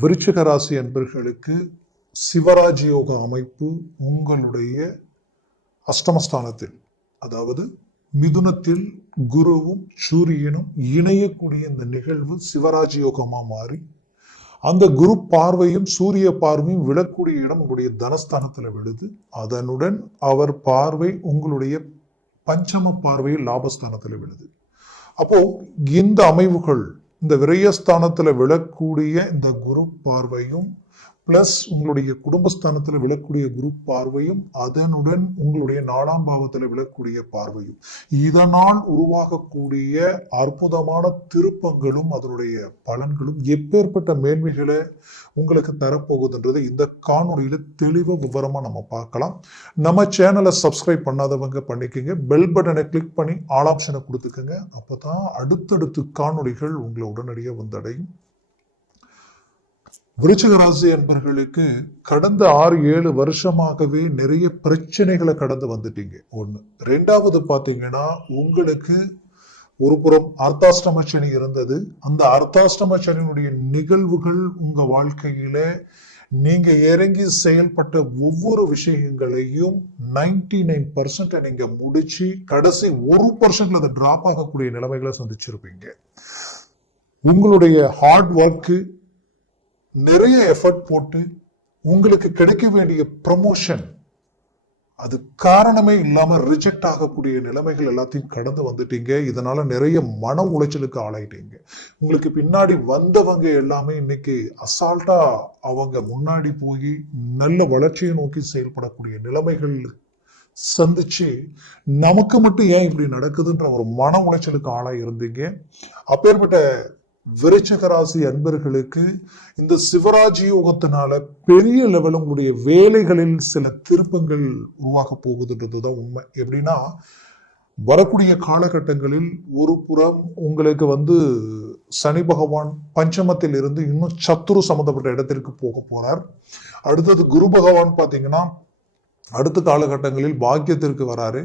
விருச்சிக ராசி அன்பர்களுக்கு சிவராஜ் யோக அமைப்பு உங்களுடைய அஷ்டமஸ்தானத்தில் அதாவது மிதுனத்தில் குருவும் சூரியனும் இணையக்கூடிய இந்த நிகழ்வு சிவராஜ் யோகமாக மாறி அந்த குரு பார்வையும் சூரிய பார்வையும் விழக்கூடிய இடம் உங்களுடைய தனஸ்தானத்தில் விழுது. அதனுடன் அவர் பார்வை உங்களுடைய பஞ்சம பார்வையில் லாபஸ்தானத்தில் விழுது. அப்போ இந்த அமைவுகள் இந்த விரயஸ்தானத்தில் விழக்கூடிய இந்த குரு பார்வையும் பிளஸ் உங்களுடைய குடும்பஸ்தானத்தில் விழக்கூடிய குரு பார்வையும் அதனுடன் உங்களுடைய நாலாம் பாவத்தில் விழக்கூடிய பார்வையும். இதனால் உருவாகக்கூடிய அற்புதமான திருப்பங்களும் அதனுடைய பலன்களும் எப்பேற்பட்ட மேன்மைகளை உங்களுக்கு தரப்போகுதுன்றதை இந்த காணொலியில் தெளிவாக விவரமாக நம்ம பார்க்கலாம். நம்ம சேனலை சப்ஸ்கிரைப் பண்ணாதவங்க பண்ணிக்கோங்க. பெல் பட்டனை கிளிக் பண்ணி ஆல் ஆப்ஷனை கொடுத்துக்கோங்க. அப்பதான் அடுத்தடுத்து காணொலிகள் உங்களை உடனடியாக வந்தடையும். விருச்சிக ராசி என்பர்களுக்கு கடந்த ஆறு ஏழு வருஷமாகவே நிறைய பிரச்சனைகளை கடந்து வந்துட்டீங்க. ஒன்று ரெண்டாவது பார்த்தீங்கன்னா உங்களுக்கு ஒரு புறம் அர்த்தாஷ்டம சனி இருந்தது. அந்த அர்த்தாஷ்டம சனியினுடைய நிகழ்வுகள் உங்க வாழ்க்கையில நீங்க இறங்கி செயல்பட்ட ஒவ்வொரு விஷயங்களையும் நைன்டி நைன் பர்சன்ட் நீங்க முடிச்சு கடைசி ஒரு பர்சன்ட்ல அதை டிராப் ஆகக்கூடிய நிலைமைகளை சந்திச்சிருப்பீங்க. உங்களுடைய ஹார்ட் ஒர்க்கு நிறைய எஃபர்ட் போட்டு உங்களுக்கு கிடைக்க வேண்டிய ப்ரமோஷன் அது காரணமே இல்லாமல் ரிஜெக்ட் ஆகக்கூடிய நிலைமைகள் எல்லாத்தையும் கடந்து வந்துட்டீங்க. இதனால நிறைய மன உளைச்சலுக்கு ஆளாயிட்டீங்க. உங்களுக்கு பின்னாடி வந்தவங்க எல்லாமே இன்னைக்கு அசால்ட்டா அவங்க முன்னாடி போய் நல்ல வளர்ச்சியை நோக்கி செயல்படக்கூடிய நிலைமைகள் சந்திச்சு நமக்கு மட்டும் ஏன் இப்படி நடக்குதுன்ற ஒரு மன உளைச்சலுக்கு ஆளாக இருந்தீங்க அப்பேற்பட்ட விருச்சக ராசி அன்பர்களுக்கு இந்த சிவராஜ் யோகத்தினால பெரிய லெவல் உங்களுடைய வேலைகளில் சில திருப்பங்கள் உருவாக போகுதுன்றதுதான் உண்மை. எப்படின்னா வரக்கூடிய காலகட்டங்களில் ஒரு புறம் உங்களுக்கு வந்து சனி பகவான் பஞ்சமத்தில் இருந்து இன்னும் சத்துரு சம்பந்தப்பட்ட இடத்திற்கு போக போறார். அடுத்தது குரு பகவான் பார்த்தீங்கன்னா அடுத்த காலகட்டங்களில் பாக்கியத்திற்கு வராரு.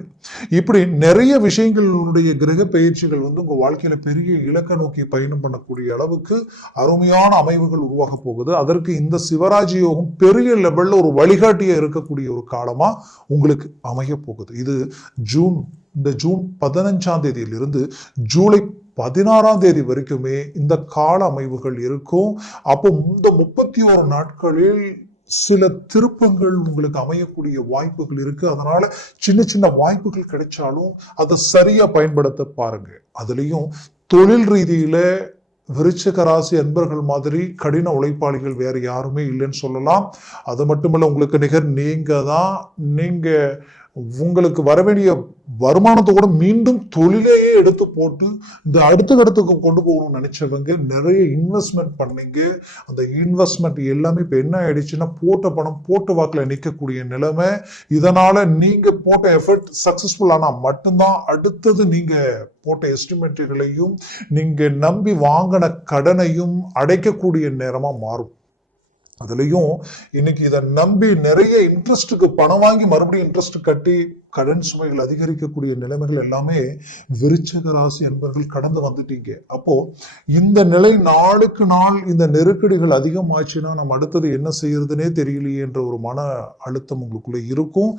இப்படி நிறைய விஷயங்களுடைய கிரக பயிற்சிகள் வந்து உங்கள் வாழ்க்கையில் பெரிய இலக்க நோக்கி பயணம் பண்ணக்கூடிய அளவுக்கு அருமையான அமைவுகள் உருவாக போகுது. அதற்கு இந்த சிவராஜ் யோகம் பெரிய லெவலில் ஒரு வழிகாட்டியாக இருக்கக்கூடிய ஒரு காலமாக உங்களுக்கு அமைய போகுது. இது ஜூன் இந்த ஜூன் பதினஞ்சாம் தேதியிலிருந்து ஜூலை பதினாறாம் தேதி வரைக்குமே இந்த கால அமைவுகள் இருக்கும். அப்போ இந்த முப்பத்தி ஓரு நாட்களில் சில திருப்பங்கள் உங்களுக்கு அமையக்கூடிய வாய்ப்புகள் இருக்கு. அதனால சின்ன சின்ன வாய்ப்புகள் கிடைச்சாலும் அதை சரியா பயன்படுத்த பாருங்க. அதுலயும் தொழில் ரீதியில விருச்சக ராசி அன்பர்கள் மாதிரி கடின உழைப்பாளிகள் வேற யாருமே இல்லைன்னு சொல்லலாம். அது மட்டுமல்ல உங்களுக்கு நிகர் நீங்க தான் நீங்க உங்களுக்கு வர வேண்டிய வருமானத்தை கூட மீண்டும் தொழிலையே எடுத்து போட்டு இந்த அடுத்த கட்டத்துக்கு கொண்டு போகணும்னு நினைச்சவங்க நிறைய இன்வெஸ்ட்மெண்ட் பண்ணீங்க. அந்த இன்வெஸ்ட்மெண்ட் எல்லாமே இப்போ என்ன ஆயிடுச்சுன்னா போட்ட பணம் போட்ட வாக்கில் நிற்கக்கூடிய நிலைமை. இதனால நீங்க போட்ட எஃபர்ட் சக்சஸ்ஃபுல் ஆனால் மட்டும்தான். அடுத்தது நீங்க போட்ட எஸ்டிமேட்டுகளையும் நீங்க நம்பி வாங்கின கடனையும் அடைக்கக்கூடிய நேரமா மாறும். அதுலேயும் இன்னைக்கு இதை நம்பி நிறைய இன்ட்ரெஸ்ட்டுக்கு பணம் வாங்கி மறுபடியும் இன்ட்ரெஸ்ட் கட்டி கடன் சுமைகள் அதிகரிக்கக்கூடிய நிலைமைகள் எல்லாமே விருச்சக ராசி என்பவர்கள் கடந்து வந்துட்டீங்க. அப்போ இந்த நிலை நாளுக்கு நாள் இந்த நெருக்கடிகள் அதிகமாச்சுன்னா நம்ம அடுத்தது என்ன செய்யறதுனே தெரியலையே என்ற ஒரு மன அழுத்தம் உங்களுக்குள்ள இருக்கும்.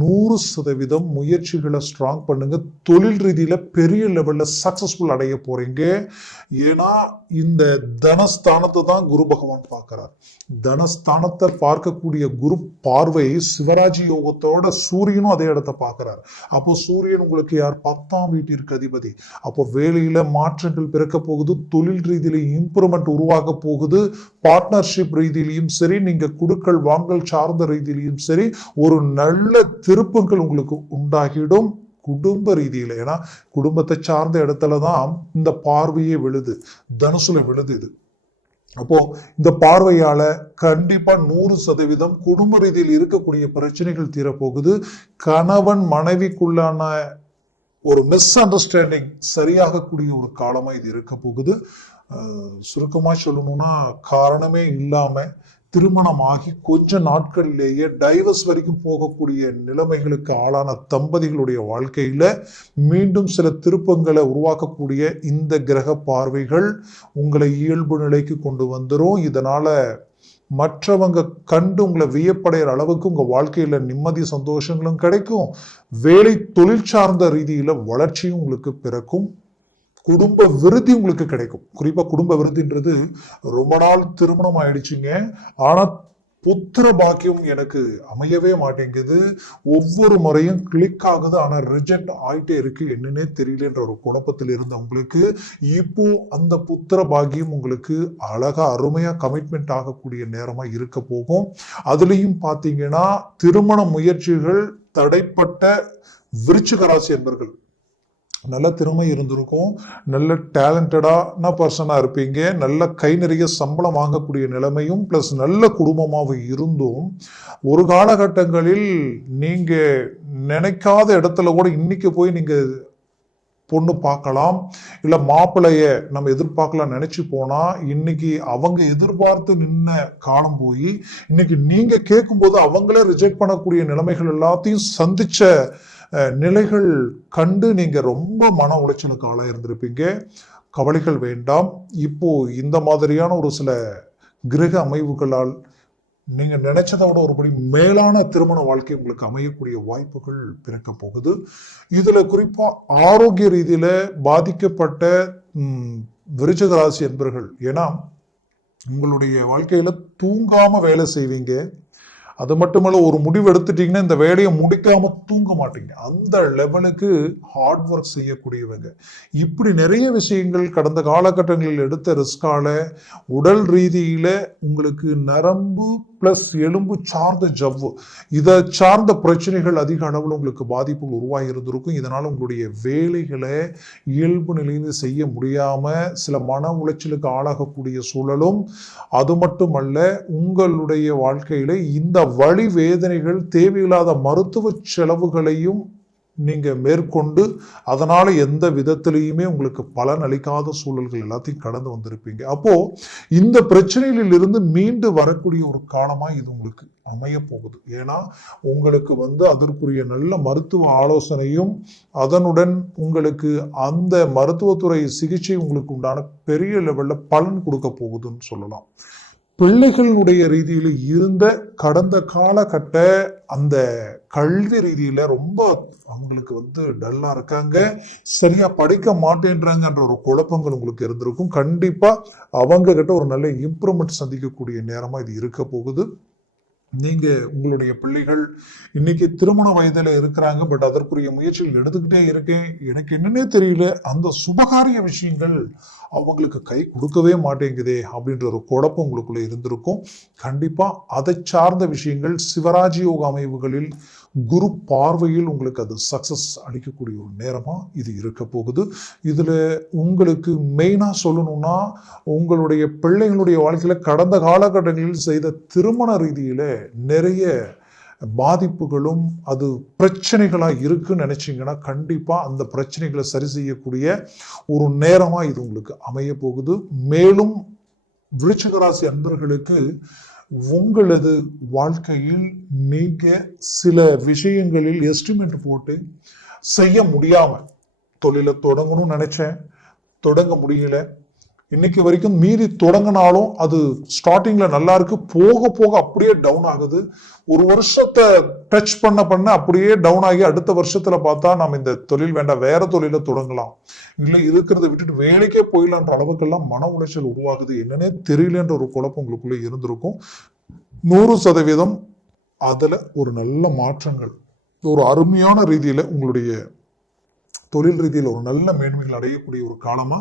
நூறு சதவீதம் முயற்சிகளை ஸ்ட்ராங் பண்ணுங்க. தொழில் ரீதியில பெரிய லெவல்ல சக்சஸ்ஃபுல் அடைய போறீங்க. ஏன்னா இந்த தனஸ்தானத்தை தான் குரு பகவான் பார்க்கிறார். தனஸ்தானத்தை பார்க்கக்கூடிய குரு பார்வை சிவராஜ் யோகத்தோட சூரியனும் அதே இடத்தை பார்க்கிறார். அப்போ சூரியன் உங்களுக்கு யார்? பத்தாம் வீட்டிற்கு அதிபதி. அப்போ வேலையில மாற்றங்கள் பிறக்க போகுது தொழில் ரீதியிலையும் இம்ப்ரூவ்மெண்ட் உருவாக போகுது பார்ட்னர்ஷிப் ரீதியிலையும் சரி நீங்க குடுக்கல் வாங்கல் சார்ந்த ரீதியிலையும் சரி ஒரு நல்ல திருப்பங்கள் உங்களுக்கு உண்டாகிடும் குடும்ப ரீதியில். ஏன்னா குடும்பத்தை சார்ந்த இடத்துல தான் இந்த பார்வையே விழுது தனுசுல விழுது இது. அப்போ இந்த பார்வையால கண்டிப்பா நூறு சதவீதம் குடும்ப ரீதியில் இருக்கக்கூடிய பிரச்சனைகள் தீரப்போகுது. கணவன் மனைவிக்குள்ளான ஒரு மிஸ் அண்டர்ஸ்டாண்டிங் சரியாகக்கூடிய ஒரு காலமா இது இருக்க போகுது அஹ் சுருக்கமா சொல்லணும்னா காரணமே இல்லாம திருமணமாகி கொஞ்ச நாட்களிலேயே டைவர்ஸ் வரைக்கும் போகக்கூடிய நிலைமைகளுக்கு ஆளான தம்பதிகளுடைய வாழ்க்கையில் மீண்டும் சில திருப்பங்களை உருவாக்கக்கூடிய இந்த கிரக பார்வைகள் உங்களை இயல்பு நிலைக்கு கொண்டு வந்துடும் இதனால் மற்றவங்க கண்டு உங்களை வியப்படைகிற அளவுக்கு உங்கள் வாழ்க்கையில் நிம்மதி சந்தோஷங்களும் கிடைக்கும். வேலை தொழில் சார்ந்த ரீதியில் வளர்ச்சியும் உங்களுக்கு பிறக்கும். குடும்ப விருத்தி உங்களுக்கு கிடைக்கும். குறிப்பாக குடும்ப விருத்தின்றது ரொம்ப நாள் திருமணம் ஆயிடுச்சுங்க. ஆனால் புத்திர பாக்கியம் எனக்கு அமையவே மாட்டேங்குது. ஒவ்வொரு முறையும் கிளிக் ஆகுது. ஆனால் ரிஜெக்ட் ஆகிட்டே இருக்கு. என்னன்னே தெரியலன்ற ஒரு குழப்பத்தில் இருந்த உங்களுக்கு. இப்போ அந்த புத்திர பாக்கியம் உங்களுக்கு அழகா அருமையா கமிட்மெண்ட் ஆகக்கூடிய நேரமா இருக்க போகும். அதுலேயும் பார்த்தீங்கன்னா திருமண முயற்சிகள் தடைப்பட்ட விருச்சிக ராசி என்பர்கள் நல்ல திறமை இருந்திருக்கும். நல்ல டேலண்டடான பர்சனாக இருப்பீங்க. நல்ல கை நிறைய சம்பளம் வாங்கக்கூடிய நிலைமையும் ப்ளஸ் நல்ல குடும்பமாகவும் இருந்தும் ஒரு காலகட்டங்களில் நீங்கள் நினைக்காத இடத்துல கூட இன்னைக்கு போய் நீங்கள் பொண்ணு பார்க்கலாம். இல்லை மாப்பிள்ளைய நம்ம எதிர்பார்க்கலாம் நினச்சி போனால் இன்னைக்கு அவங்க எதிர்பார்த்து நின்ன காலம் போய் இன்னைக்கு நீங்கள் கேட்கும்போது அவங்களே ரிஜெக்ட் பண்ணக்கூடிய நிலைமைகள் எல்லாத்தையும் சந்தித்த நிலைகள் கண்டு நீங்கள் ரொம்ப மன உளைச்சலுக்கு ஆளாக இருந்திருப்பீங்க கவலைகள் வேண்டாம். இப்போது இந்த மாதிரியான ஒரு சில கிரக அமைவுகளால் நீங்கள் நினைச்சதை விட ஒருபடி மேலான திருமண வாழ்க்கை உங்களுக்கு அமையக்கூடிய வாய்ப்புகள் பிறக்க போகுது. இதில் குறிப்பாக ஆரோக்கிய ரீதியில் பாதிக்கப்பட்ட ம், ராசி என்பர்கள். ஏன்னா உங்களுடைய வாழ்க்கையில் தூங்காமல் வேலை செய்வீங்க. அது மட்டுமல்ல ஒரு முடிவு எடுத்துட்டீங்கன்னா இந்த வேலையை முடிக்காம தூங்க மாட்டீங்க. அந்த லெவலுக்கு ஹார்ட் ஒர்க் செய்யக்கூடியவங்க. இப்படி நிறைய விஷயங்கள் கடந்த காலகட்டங்களில் எடுத்த ரிஸ்கால உடல் ரீதியில உங்களுக்கு நரம்பு பிளஸ் எலும்பு சார்ந்த ஜவ்வு இதை சார்ந்த பிரச்சனைகள் அதிக அளவில் உங்களுக்கு பாதிப்புகள் உருவாகி இருந்திருக்கும் இதனால் உங்களுடைய வேலைகளை இயல்பு நிலையில் செய்ய முடியாமல் சில மன உளைச்சலுக்கு ஆளாகக்கூடிய சூழலும் அது மட்டுமல்ல உங்களுடைய வாழ்க்கையில இந்த வழி வேதனைகள் தேவையில்லாத மருத்துவ செலவுகளையும் நீங்கள் மேற்கொண்டு அதனால் எந்த விதத்திலையுமே உங்களுக்கு பலன் அளிக்காத சூழல்கள் எல்லாத்தையும் கடந்து வந்திருப்பீங்க. அப்போது இந்த பிரச்சனைகளிலிருந்து மீண்டு வரக்கூடிய ஒரு காலமாக இது உங்களுக்கு அமைய போகுது. ஏன்னா உங்களுக்கு வந்து அதற்குரிய நல்ல மருத்துவ ஆலோசனையும் அதனுடன் உங்களுக்கு அந்த மருத்துவத்துறை சிகிச்சை உங்களுக்கு உண்டான பெரிய லெவலில் பலன் கொடுக்க போகுதுன்னு சொல்லலாம். பிள்ளைகளுடைய ரீதியில் இருந்த கடந்த காலகட்ட அந்த கல்வி ரீதியில் ரொம்ப அவங்களுக்கு வந்து டல்லாக இருக்காங்க. சரியாக படிக்க மாட்டேன்றாங்கன்ற ஒரு குழப்பங்கள் உங்களுக்கு இருந்திருக்கும். கண்டிப்பாக அவங்கக்கிட்ட ஒரு நல்ல இம்ப்ரூவ்மெண்ட் சந்திக்கக்கூடிய நேரமாக இது இருக்க போகுது. நீங்க உங்களுடைய பிள்ளைகள் இன்னைக்கு திருமண வயதில் இருக்கிறாங்க பட் அதற்குரிய முயற்சிகள் எடுத்துக்கிட்டே இருக்கேன். எனக்கு என்னன்னே தெரியல. அந்த சுபகாரிய விஷயங்கள் அவங்களுக்கு கை கொடுக்கவே மாட்டேங்குதே அப்படின்ற ஒரு குழப்பம் உங்களுக்குள்ள இருந்திருக்கும். கண்டிப்பா அதை சார்ந்த விஷயங்கள் சிவராஜ் யோக அமைவுகளில் குரு பார்வையில் உங்களுக்கு அது சக்ஸஸ் அளிக்கக்கூடிய ஒரு நேரமாக இது இருக்க போகுது. இதில் உங்களுக்கு மெயினாக சொல்லணும்னா உங்களுடைய பிள்ளைகளுடைய வாழ்க்கையில் கடந்த காலகட்டங்களில் செய்த திருமண ரீதியில் நிறைய பாதிப்புகளும் அது பிரச்சனைகளாக இருக்குன்னு நினச்சிங்கன்னா கண்டிப்பாக அந்த பிரச்சனைகளை சரி செய்யக்கூடிய ஒரு நேரமாக இது உங்களுக்கு அமைய போகுது. மேலும் விருச்சிகராசி அன்பர்களுக்கு உங்களது வாழ்க்கையில் நீங்கள் சில விஷயங்களில் எஸ்டிமேட் போட்டு செய்ய முடியாமல் தொழிலை தொடங்கணும்னு நினச்சேன். தொடங்க முடியல. இன்னைக்கு வரைக்கும் மீறி தொடங்கினாலும் அது ஸ்டார்டிங்ல நல்லா இருக்கு. போக போக அப்படியே டவுன் ஆகுது. ஒரு வருஷத்தை டச் பண்ண பண்ண அப்படியே டவுன் ஆகி அடுத்த வருஷத்துல பார்த்தா நம்ம இந்த தொழில் வேண்டாம் வேற தொழிலை தொடங்கலாம். இல்லை இருக்கிறத விட்டுட்டு வேலைக்கே போயிடலான்ற அளவுக்கெல்லாம் மன உளைச்சல் உருவாகுது. என்னன்னே தெரியலன்ற ஒரு குழப்பம் உங்களுக்குள்ள இருந்திருக்கும். நூறு சதவீதம் அதுல ஒரு நல்ல மாற்றங்கள். ஒரு அருமையான ரீதியில உங்களுடைய தொழில் ரீதியில் ஒரு நல்ல மேன்மைகள் அடையக்கூடிய ஒரு காலமா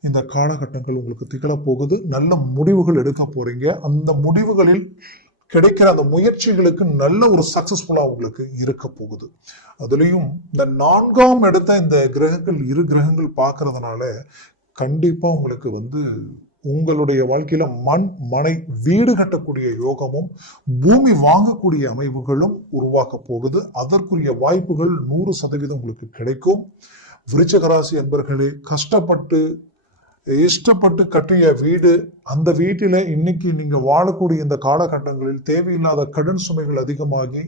இந்த காலகட்டங்கள் உங்களுக்கு திகழப் போகுது நல்ல முடிவுகள் எடுக்க போறீங்க. அந்த முடிவுகளில் கிடைக்கிற அந்த முயற்சிகளுக்கு நல்ல ஒரு சக்சஸ்ஃபுல்லாக உங்களுக்கு இருக்க போகுது. அதுலேயும் இந்த நான்காம் இடத்த இந்த கிரகங்கள் இரு கிரகங்கள் பார்க்கறதுனால கண்டிப்பாக உங்களுக்கு வந்து உங்களுடைய வாழ்க்கையில மண் மனை வீடு கட்டக்கூடிய யோகமும் பூமி வாங்கக்கூடிய அமைவுகளும் உருவாக்க போகுது. அதற்குரிய வாய்ப்புகள் நூறு சதவீதம் உங்களுக்கு கிடைக்கும். விருச்சகராசி என்பர்களே அன்பர்களே கஷ்டப்பட்டு இஷ்டப்பட்டு கட்டிய வீடு அந்த வீட்டில் இன்னைக்கு நீங்கள் வாழக்கூடிய இந்த காலகட்டங்களில் தேவையில்லாத கடன் சுமைகள் அதிகமாகி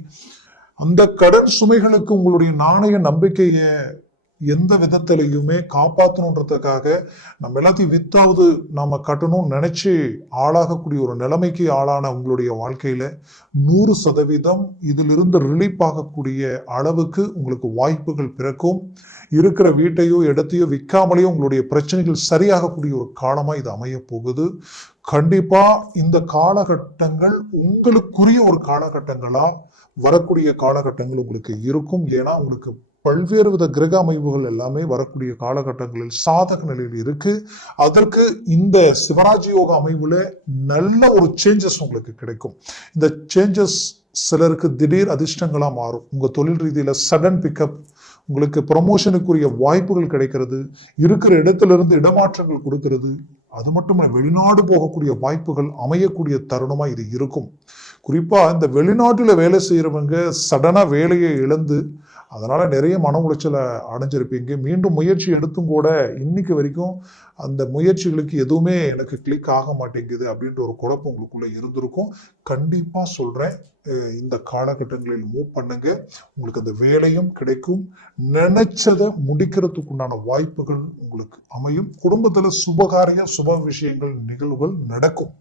அந்த கடன் சுமைகளுக்கு உங்களுடைய நாணய நம்பிக்கையை எந்த விதத்திலையுமே காப்பாற்றணுன்றதுக்காக நம்ம எல்லாத்தையும் வித்தாவது நாம் கட்டணும்னு நினச்சி ஆளாகக்கூடிய ஒரு நிலைமைக்கு ஆளான உங்களுடைய வாழ்க்கையில் நூறு சதவீதம் இதிலிருந்து ரிலீஃப் ஆகக்கூடிய அளவுக்கு உங்களுக்கு வாய்ப்புகள் பிறக்கும். இருக்கிற வீட்டையோ இடத்தையோ விற்காமலேயோ உங்களுடைய பிரச்சனைகள் சரியாகக்கூடிய ஒரு காலமாக இது அமைய போகுது. கண்டிப்பாக இந்த காலகட்டங்கள் உங்களுக்குரிய ஒரு காலகட்டங்களாக வரக்கூடிய காலகட்டங்கள் உங்களுக்கு இருக்கும். ஏன்னா உங்களுக்கு பல்வேறு வித கிரக அமைப்புகள் எல்லாமே வரக்கூடிய காலகட்டங்களில் சாதக நிலையில் இருக்கு. அதற்கு இந்த சிவராஜ் யோக அமைவுல நல்ல ஒரு சேஞ்சஸ் உங்களுக்கு கிடைக்கும். இந்த சேஞ்சஸ் சிலருக்கு திடீர் அதிர்ஷ்டங்களாக மாறும். உங்கள் தொழில் ரீதியில் சடன் பிக்கப் உங்களுக்கு ப்ரொமோஷனுக்குரிய வாய்ப்புகள் கிடைக்கிறது. இருக்கிற இடத்துல இருந்து இடமாற்றங்கள் கொடுக்கிறது. அது மட்டும் வெளிநாடு போகக்கூடிய வாய்ப்புகள் அமையக்கூடிய தருணமாக இது இருக்கும். குறிப்பாக இந்த வெளிநாட்டில் வேலை செய்கிறவங்க சடனாக வேலையை இழந்து அதனால் நிறைய மன உளைச்சலை அடைஞ்சிருப்பீங்க. மீண்டும் முயற்சி எடுத்தும் கூட இன்னைக்கு வரைக்கும் அந்த முயற்சிகளுக்கு எதுவுமே எனக்கு கிளிக் ஆக மாட்டேங்குது அப்படின்ற ஒரு குழப்பம் உங்களுக்குள்ளே இருந்திருக்கும். கண்டிப்பாக சொல்கிறேன் இந்த காலகட்டங்களில் மூவ் பண்ணுங்க. உங்களுக்கு அந்த வேலையும் கிடைக்கும். நினைச்சதை முடிக்கிறதுக்குண்டான வாய்ப்புகள் உங்களுக்கு அமையும். குடும்பத்தில் சுபகாரிய சுப விஷயங்கள் நிகழ்வுகள் நடக்கும்.